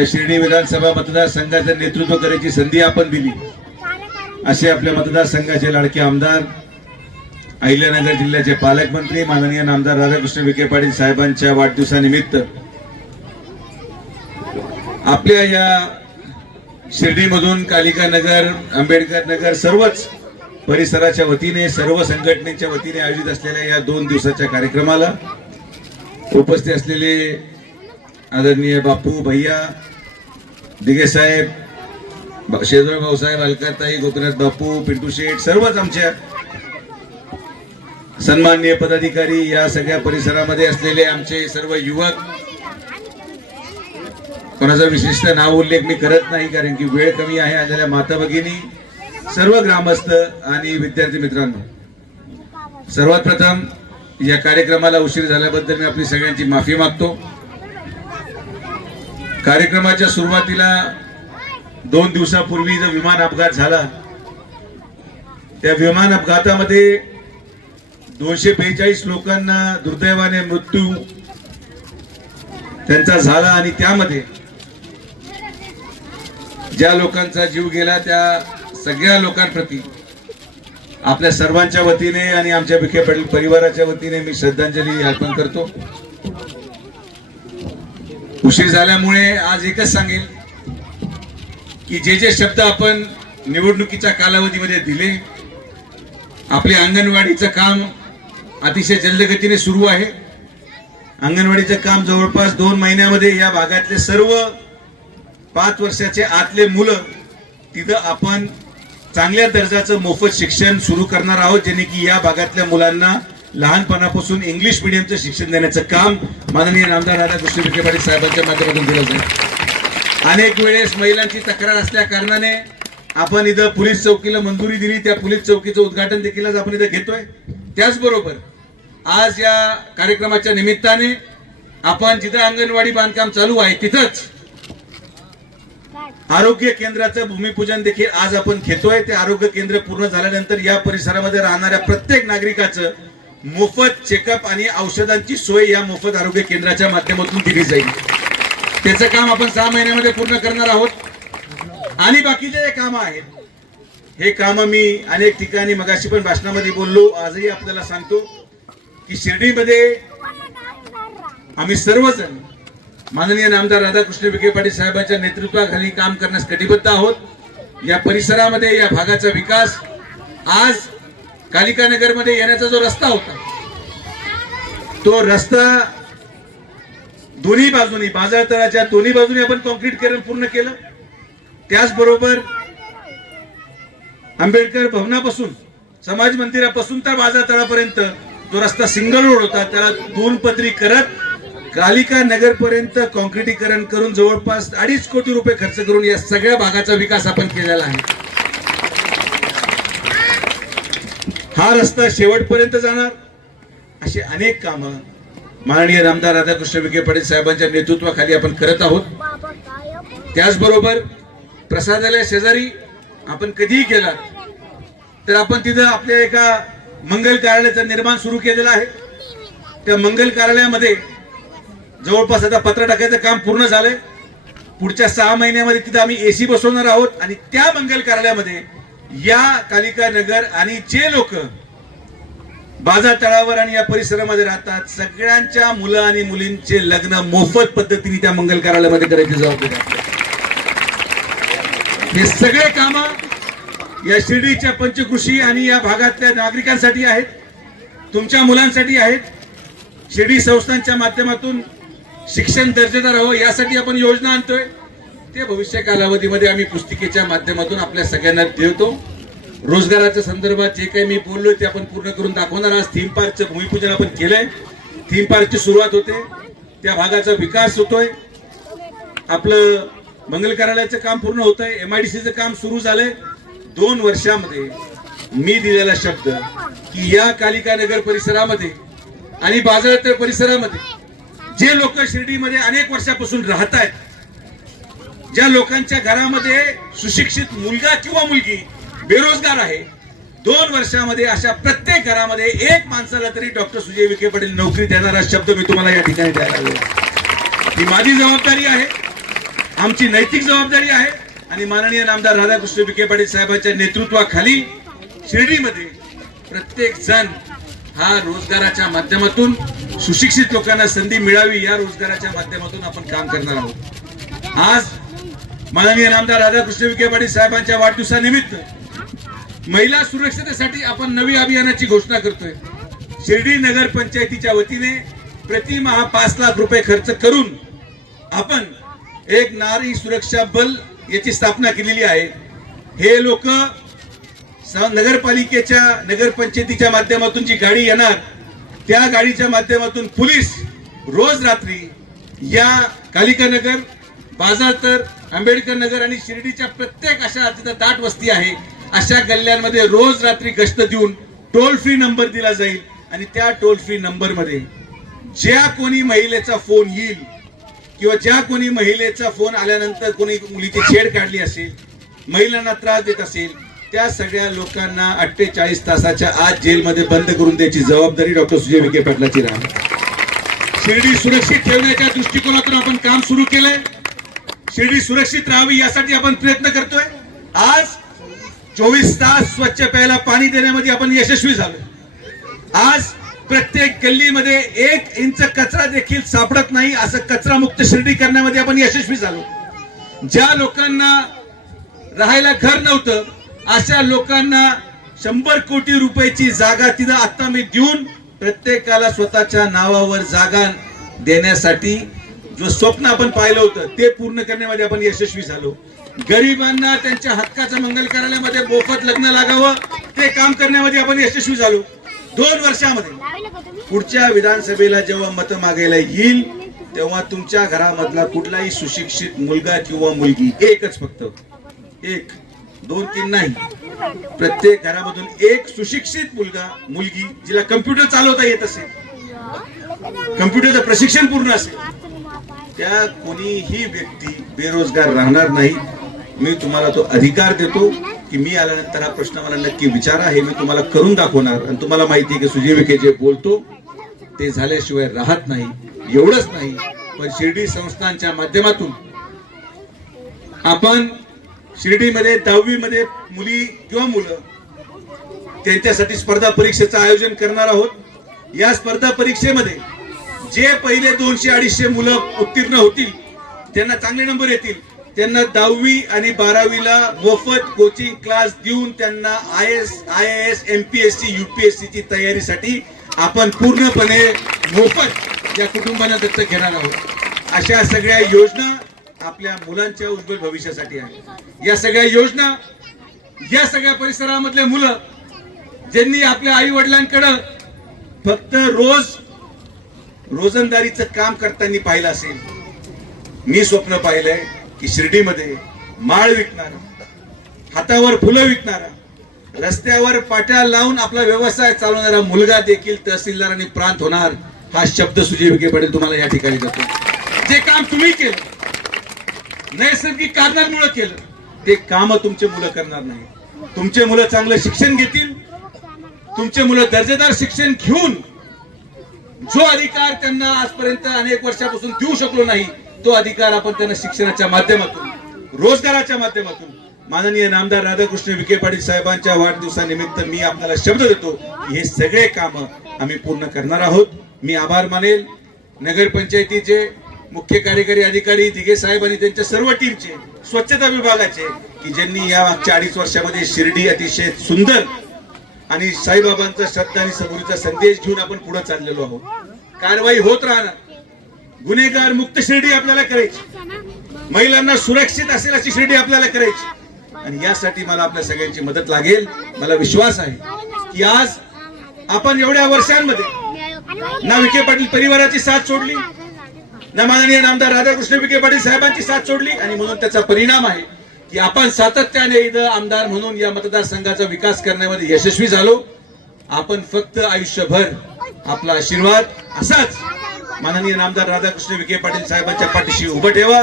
या शिर्डी विधानसभा मतदारसंघाचं नेतृत्व करायची संधी आपण दिली. असे आपल्या मतदारसंघाचे लाडके आमदार अहिल्यानगर जिल्ह्याचे पालकमंत्री माननीय नामदार राधाकृष्ण विखे पाटील साहेबांच्या वाढदिवसानिमित्त आपल्या या शिर्डीमधून कालिका नगर आंबेडकर नगर सर्वच परिसराच्या वतीने सर्व संघटनेच्या वतीने आयोजित असलेल्या या दोन दिवसाच्या कार्यक्रमाला उपस्थित असलेले आदरणीय बापू भैया दिगे साहेब शेजवळ भाऊसाहेब अलकारताई गोपीनाथ बापू पिंटू शेठ सर्वच आमच्या सन्माननीय पदाधिकारी या सगळ्या परिसरामध्ये असलेले आमचे सर्व युवक. कोणाचा विशिष्ट नाव उल्लेख मी करत नाही कारण की वेळ कमी आहे आलेल्या माता भगिनी सर्व ग्रामस्थ आणि विद्यार्थी मित्रांनो. सर्वात प्रथम या कार्यक्रमाला उशीर झाल्याबद्दल मी आपली सगळ्यांची माफी मागतो. कार्यक्रमाच्या सुरुवातीला दोन दिवसापूर्वी जो विमान अपघात झाला त्या विमान अपघातामध्ये दोनशे बेचाळीस लोकांना दुर्दैवाने मृत्यू त्यांचा झाला आणि त्यामध्ये ज्या लोकांचा जीव गेला त्या सगळ्या लोकांप्रती आपल्या सर्वांच्या वतीने आणि आमच्या विखे पाटील परिवाराच्या वतीने मी श्रद्धांजली अर्पण करतो. उशीर झाल्यामुळे आज एकच सांगेल की जे जे शब्द आपण निवडणुकीच्या कालावधीमध्ये दिले आपले अंगणवाडीचं काम अतिशय जलदगतीने सुरू आहे. अंगणवाडीचं काम जवळपास दोन महिन्यामध्ये या भागातले सर्व पाच वर्षाचे आतले मुलं तिथं आपण चांगल्या दर्जाचं मोफत शिक्षण सुरू करणार आहोत जेणे की या भागातल्या मुलांना लहानपणापासून इंग्लिश मिडियमचं शिक्षण देण्याचं काम माननीय रामदार राधाकृष्ण विखे पाटील साहेबांच्या माध्यमातून दिलं जाईल. अनेक वेळेस महिलांची तक्रार असल्या कारणाने आपण इथं पोलीस चौकीला मंजुरी दिली त्या पोलीस चौकीचं उद्घाटन देखील आज आपण इथं घेतोय. त्याचबरोबर आज या कार्यक्रमाच्या निमित्ताने आपण जिथं अंगणवाडी बांधकाम चालू आहे तिथंच आरोग्य केंद्राचं भूमिपूजन देखील आज आपण घेतोय. ते आरोग्य केंद्र पूर्ण झाल्यानंतर या परिसरामध्ये राहणाऱ्या प्रत्येक नागरिकाचं मोफत चेकअप आणि औषधांची सोय या मोफत आरोग्य केंद्राच्या माध्यमातून दिली जाईल. त्याचं काम आपण सहा महिन्यामध्ये पूर्ण करणार आहोत. आणि बाकीचे जे कामं आहेत हे काम मी अनेक ठिकाणी मगाशी पण भाषणामध्ये बोललो आजही आपल्याला सांगतो की शिर्डीमध्ये आम्ही सर्वजण माननीय नामदार राधाकृष्ण विखे पाटील साहेबांच्या नेतृत्वाखाली काम करण्यास कटिबद्ध आहोत. या परिसरामध्ये या भागाचा विकास आज कालिका नगरमध्ये येण्याचा जो रस्ता होता तो रस्ता दोन्ही बाजूनी बाजार तळाच्या दोन्ही बाजूनी आपण कॉन्क्रीटीकरण पूर्ण केलं. त्याचबरोबर आंबेडकर भवनापासून समाज मंदिरापासून तर बाजार तळापर्यंत जो रस्ता सिंगल रोड होता त्याला दोन पदरी करत कालिका नगरपर्यंत कॉन्क्रिटीकरण करून जवळपास अडीच कोटी रुपये खर्च करून या सगळ्या भागाचा विकास आपण केलेला आहे. हा रस्ता शेवटपर्यंत जाणार? अशी अनेक कामं माननीय रामदार राधाकृष्ण विखे पाटील साहेबांच्या नेतृत्वाखाली आपण करत आहोत. त्याचबरोबर प्रसादालय शेजारी आपण कधीही केला तर आपण तिथं आपल्या एका मंगल कार्यालयाचं निर्माण सुरू केलेलं आहे. त्या मंगल कार्यालयामध्ये जवळपास आता पत्र टाकायचं काम पूर्ण झालंय. पुढच्या सहा महिन्यामध्ये तिथं आम्ही एसी बसवणार आहोत आणि त्या मंगल कार्यालयामध्ये या कालिका नगर आणि जे लोक बाजार तळावर आणि या परिसरामध्ये राहतात सगळ्यांच्या मुलं आणि मुलींचे लग्न मोफत पद्धतीने त्या मंगल कार्यालयामध्ये करायची जबाबदारी हे सगळे काम या शिर्डीच्या पंचकृषी आणि या भागातल्या नागरिकांसाठी आहेत तुमच्या मुलांसाठी आहेत. शिर्डी संस्थांच्या माध्यमातून शिक्षण दर्जेदार हवं यासाठी आपण योजना आणतोय. ते भविष्य कालावधीमध्ये आम्ही पुस्तिकेच्या माध्यमातून आपल्या सगळ्यांना देतो. रोजगाराच्या संदर्भात जे काही मी बोललो ते आपण पूर्ण करून दाखवणार आज थीम पार्कचं भूमिपूजन आपण केलंय. थीम पार्कची सुरुवात होते. त्या भागाचा विकास होतोय. आपलं मंगल कार्यालयाचं काम पूर्ण होत आहे एमआयडीसीचं काम सुरू झालंय. दोन वर्षामध्ये मी दिलेला शब्द की या कालिका नगर परिसरामध्ये आणि बाजारात परिसरामध्ये जे लोक शिर्डीमध्ये अनेक वर्षापासून राहत आहेत ज्या लोकांच्या घरामध्ये सुशिक्षित मुलगा किंवा मुलगी बेरोजगार आहे दोन वर्षामध्ये अशा प्रत्येक घरामध्ये एक माणसाला तरी डॉक्टर सुजय विखे पाटील नोकरी देणारा शब्द मी तुम्हाला या ठिकाणी द्यायला लागलो ही माझी जबाबदारी आहे आमची नैतिक जबाबदारी आहे आणि माननीय नामदार राधाकृष्ण विखे पाटील साहेबांच्या नेतृत्वाखाली शिर्डीमध्ये प्रत्येक जण हा रोजगाराच्या माध्यमातून सुशिक्षित लोकांना संधी मिळावी या रोजगाराच्या माध्यमातून आपण काम करणार आहोत. आज माननीय नामदार राधाकृष्ण विखे पाटील साहेबांच्या वाढदिवसानिमित्त महिला सुरक्षतेसाठी आपण नवी अभियानाची घोषणा करतोय. शिर्डी नगर पंचायतीच्या वतीने प्रतिमाहा पाच लाख रुपये खर्च करून आपण एक नारी सुरक्षा बल याची स्थापना केलेली आहे. हे लोक नगरपालिकेच्या नगरपंचायतीच्या माध्यमातून जी गाडी येणार त्या गाडीच्या माध्यमातून पोलीस रोज रात्री या कालिका नगर बाजारतर आंबेडकर नगर आणि शिर्डीच्या प्रत्येक अशा जिथं दाट वस्ती आहे अशा गल्ल्यांमध्ये रोज रात्री गस्त देऊन टोल फ्री नंबर दिला जाईल. आणि त्या टोल फ्री नंबरमध्ये ज्या कोणी महिलेचा फोन येईल किंवा ज्या कोणी महिलेचा फोन आल्यानंतर कोणी मुलीची छेड काढली असेल महिलांना त्रास देत असेल त्या सगळ्या लोकांना अठ्ठेचाळीस तासाच्या आत जेलमध्ये बंद करून द्यायची जबाबदारी डॉक्टर सुजय विखे पाटलाची राहणार. शिर्डी सुरक्षित ठेवण्याच्या दृष्टिकोनातून आपण काम सुरू केलंय. शिर्डी सुरक्षित राहावी यासाठी आपण प्रयत्न करतोय. आज चोवीस तास स्वच्छ प्यायला पाणी देण्यामध्ये आपण यशस्वी झालो. आज प्रत्येक गल्लीमध्ये एक इंच कचरा देखील सापडत नाही असं कचरा मुक्त शिर्डी करण्यामध्ये आपण यशस्वी झालो. ज्या लोकांना राहायला घर नव्हतं अशा लोकांना शंभर कोटी रुपयाची जागा तिथं आता मी देऊन प्रत्येकाला स्वतःच्या नावावर जागा देण्यासाठी जो स्वप्न आपण पाहिलं होतं ते पूर्ण करण्यामध्ये आपण यशस्वी झालो. गरिबांना त्यांच्या हक्काचं मंगल कार्यालयामध्ये मोफत लग्न लागावं ते काम करण्यामध्ये आपण यशस्वी झालो. दोन वर्षामध्ये पुढच्या विधानसभेला जेव्हा मतं मागायला येईल तेव्हा तुमच्या घरामधला कुठलाही सुशिक्षित मुलगा किंवा मुलगी एकच फक्त. एक दोन तीन नाही. प्रत्येक घरामधून एक सुशिक्षित मुलगा मुलगी जिला कम्प्युटर चालवता येत असेल कम्प्युटरचं प्रशिक्षण पूर्ण असेल. त्या कोणीही व्यक्ती बेरोजगार राहणार नाही. मी तुम्हाला तो अधिकार देतो की मी आल्यानंतर हा प्रश्न मला नक्की विचारा. हे मी तुम्हाला करून दाखवणार. आणि तुम्हाला माहिती आहे की सुजय विखे जे बोलतो ते झाल्याशिवाय राहत नाही एवढंच नाही. पण शिर्डी संस्थांच्या माध्यमातून आपण शिर्डीमध्ये दहावी मध्ये मुली किंवा मुलं त्यांच्यासाठी स्पर्धा परीक्षेचं आयोजन करणार आहोत. या स्पर्धा परीक्षेमध्ये जे पहिले दोनशे अडीचशे मुलं उत्तीर्ण होतील त्यांना चांगले नंबर येतील. त्यांना दहावी आणि बारावीला मोफत कोचिंग क्लास देऊन त्यांना I S I S M P S C UPSC ची तयारीसाठी आपण पूर्णपणे मोफत या कुटुंबांना दत्तक घेणार आहोत. अशा सगळ्या योजना आपल्या मुलांच्या उज्ज्वल भविष्यासाठी आहेत. या सगळ्या योजना या सगळ्या परिसरामधले मुलं ज्यांनी आपल्या आई वडिलांकडं फक्त रोज रोजंदारीचं काम करताना पाहिलं असेल मी स्वप्न पाहिलंय की शिर्डीमध्ये माळ विकणारा हातावर फुलं विकणारा रस्त्यावर पाट्या लावून आपला व्यवसाय चालवणारा मुलगा देखील तहसीलदार आणि प्रांत होणार हा शब्द सुजय विखे पाटील तुम्हाला या ठिकाणी जातो जे काम तुम्ही केलं नैसर्गिक कारणांमुळे केलं ते काम तुमचे मुलं करणार नाही तुमचे मुलं चांगलं शिक्षण घेतील तुमचे मुलं दर्जेदार शिक्षण घेऊन जो अधिकार त्यांना आजपर्यंत अनेक वर्षापासून देऊ शकलो नाही तो अधिकार आपण त्यांना शिक्षणाच्या माध्यमातून रोजगाराच्या माध्यमातून माननीय नामदार राधाकृष्ण विखे पाटील साहेबांच्या वाढदिवसानिमित्त मी आपल्याला शब्द देतो की हे सगळे काम आम्ही पूर्ण करणार आहोत. मी आभार मानेल. नगरपंचायतीचे मुख्य कार्यकारी अधिकारी दिघे साहेब आणि त्यांच्या सर्व टीमचे स्वच्छता विभागाचे की ज्यांनी या मागच्या अडीच वर्षामध्ये शिर्डी अतिशय सुंदर आणि साईबाबांचा श्रद्धा आणि सबुरीचा संदेश घेऊन आपण पुढे चाललेलो आहोत. कारवाई होत राहणार. गुन्हेगार मुक्त शिर्डी आपल्याला करायची. महिलांना सुरक्षित असेल अशी शिर्डी आपल्याला करायची. आणि यासाठी मला आपल्या सगळ्यांची मदत लागेल. मला विश्वास आहे की आज आपण एवढ्या वर्षांमध्ये ना विखे पाटील परिवाराची साथ सोडली ना माननीय नामदार राधाकृष्ण विखे पाटील साहेबांची साथ सोडली आणि म्हणून त्याचा परिणाम आहे. की आपण सातत्याने इथं आमदार म्हणून या मतदारसंघाचा विकास करण्यामध्ये यशस्वी झालो. आपण फक्त आयुष्यभर आपला आशीर्वाद असाच माननीय नामदार राधाकृष्ण विखे पाटील साहेबांच्या पाठीशी उभं ठेवा.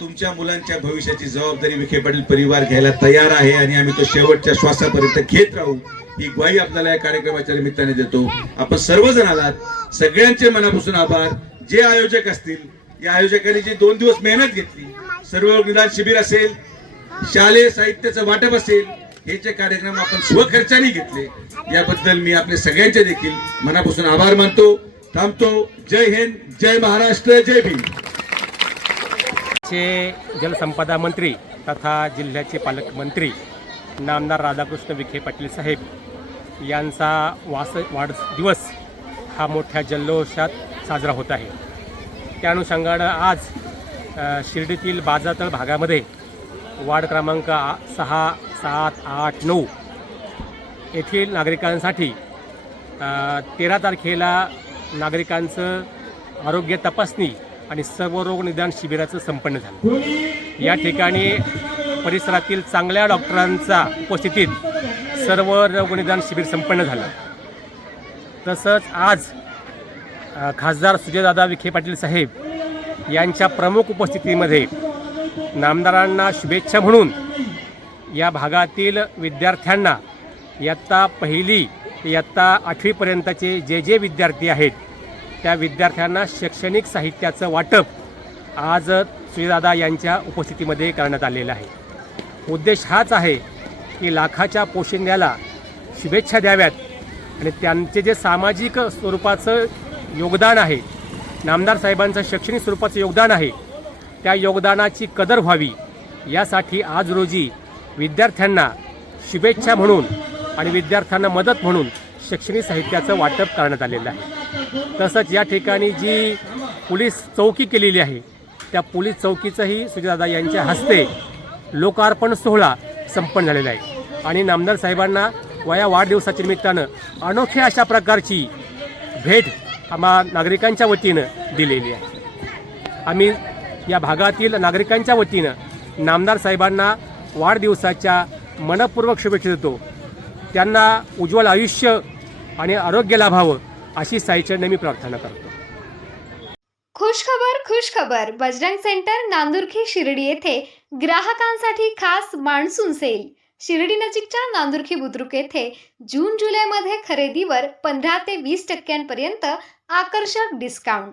तुमच्या मुलांच्या भविष्याची जबाबदारी विखे पाटील परिवार घ्यायला तयार आहे आणि आम्ही तो शेवटच्या श्वासापर्यंत घेत राहू. ही ग्वाही आपल्याला या कार्यक्रमाच्या निमित्ताने देतो. आपण सर्वजण आलात. सगळ्यांचे मनापासून आभार. जे आयोजक असतील या आयोजकांनी जी दोन दिवस मेहनत घेतली सर्व निदान शिबिर असेल शालेय साहित्याचं वाटप असेल हे जे कार्यक्रम आपण स्वखर्चाने घेतले. याबद्दल मी आपले सगळ्यांचे देखील मनापासून आभार मानतो. थांबतो. जय हिंद जय महाराष्ट्र जय भीम. चे जलसंपदा मंत्री तथा जिल्ह्याचे पालकमंत्री नामदार राधाकृष्ण विखे पाटील साहेब यांचा वास वाढदिवस हा मोठ्या जल्लोषात साजरा होत आहे. त्या अनुषंगानं आज शिर्डीतील बाजातळ भागामध्ये वार्ड क्रमांक सहा सात आठ नऊ. येथील नागरिकांसाठी तेरा तारखेला नागरिकांचं आरोग्य तपासणी आणि सर्व रोग निदान शिबिराचं संपन्न झालं. या ठिकाणी परिसरातील चांगल्या डॉक्टरांचा उपस्थितीत सर्व रोगनिदान शिबिर संपन्न झालं. तसंच आज खासदार सुजयदादा विखे पाटील साहेब यांच्या प्रमुख उपस्थितीमध्ये नामदारांना शुभेच्छा म्हणून या भागातील विद्यार्थ्यांना इयत्ता पहिली इयत्ता आठवीपर्यंतचे जे जे विद्यार्थी आहेत त्या विद्यार्थ्यांना शैक्षणिक साहित्याचं वाटप आज श्रीदादा यांच्या उपस्थितीमध्ये करण्यात आलेलं आहे. उद्देश हाच आहे की लाखाच्या पोशिंद्याला शुभेच्छा द्याव्यात आणि त्यांचे जे सामाजिक स्वरूपाचं योगदान आहे नामदार साहेबांचं शैक्षणिक स्वरूपाचं योगदान आहे त्या योगदानाची कदर व्हावी यासाठी आज रोजी विद्यार्थ्यांना शुभेच्छा म्हणून आणि विद्यार्थ्यांना मदत म्हणून शैक्षणिक साहित्याचं वाटप करण्यात आलेलं आहे. तसंच या ठिकाणी जी पोलीस चौकी केलेली आहे त्या पोलीस चौकीचंही सुजयदादा यांच्या हस्ते लोकार्पण सोहळा संपन्न झालेला आहे. आणि नामदार साहेबांना वया वाढदिवसाच्या निमित्तानं अनोख्या अशा प्रकारची भेट आम्हा नागरिकांच्या वतीनं दिलेली आहे. आम्ही या भागातील नागरिकांच्या वतीनं नामदार साहेबांना वाढदिवसाच्या मनपूर्वक शुभेच्छा देतो. त्यांना उज्ज्वल आयुष्य आणि आरोग्य लाभावं अशी साईचरणे मी प्रार्थना करतो. खुश खबर खुश खबर. बजरंग सेंटर नांदुरखी शिर्डी येथे ग्राहकांसाठी खास मान्सून सेल. शिर्डी नजीकच्या नांदुरखी बुद्रुक येथे जून जुलैमध्ये खरेदीवर पंधरा ते वीस टक्क्यांपर्यंत आकर्षक डिस्काउंट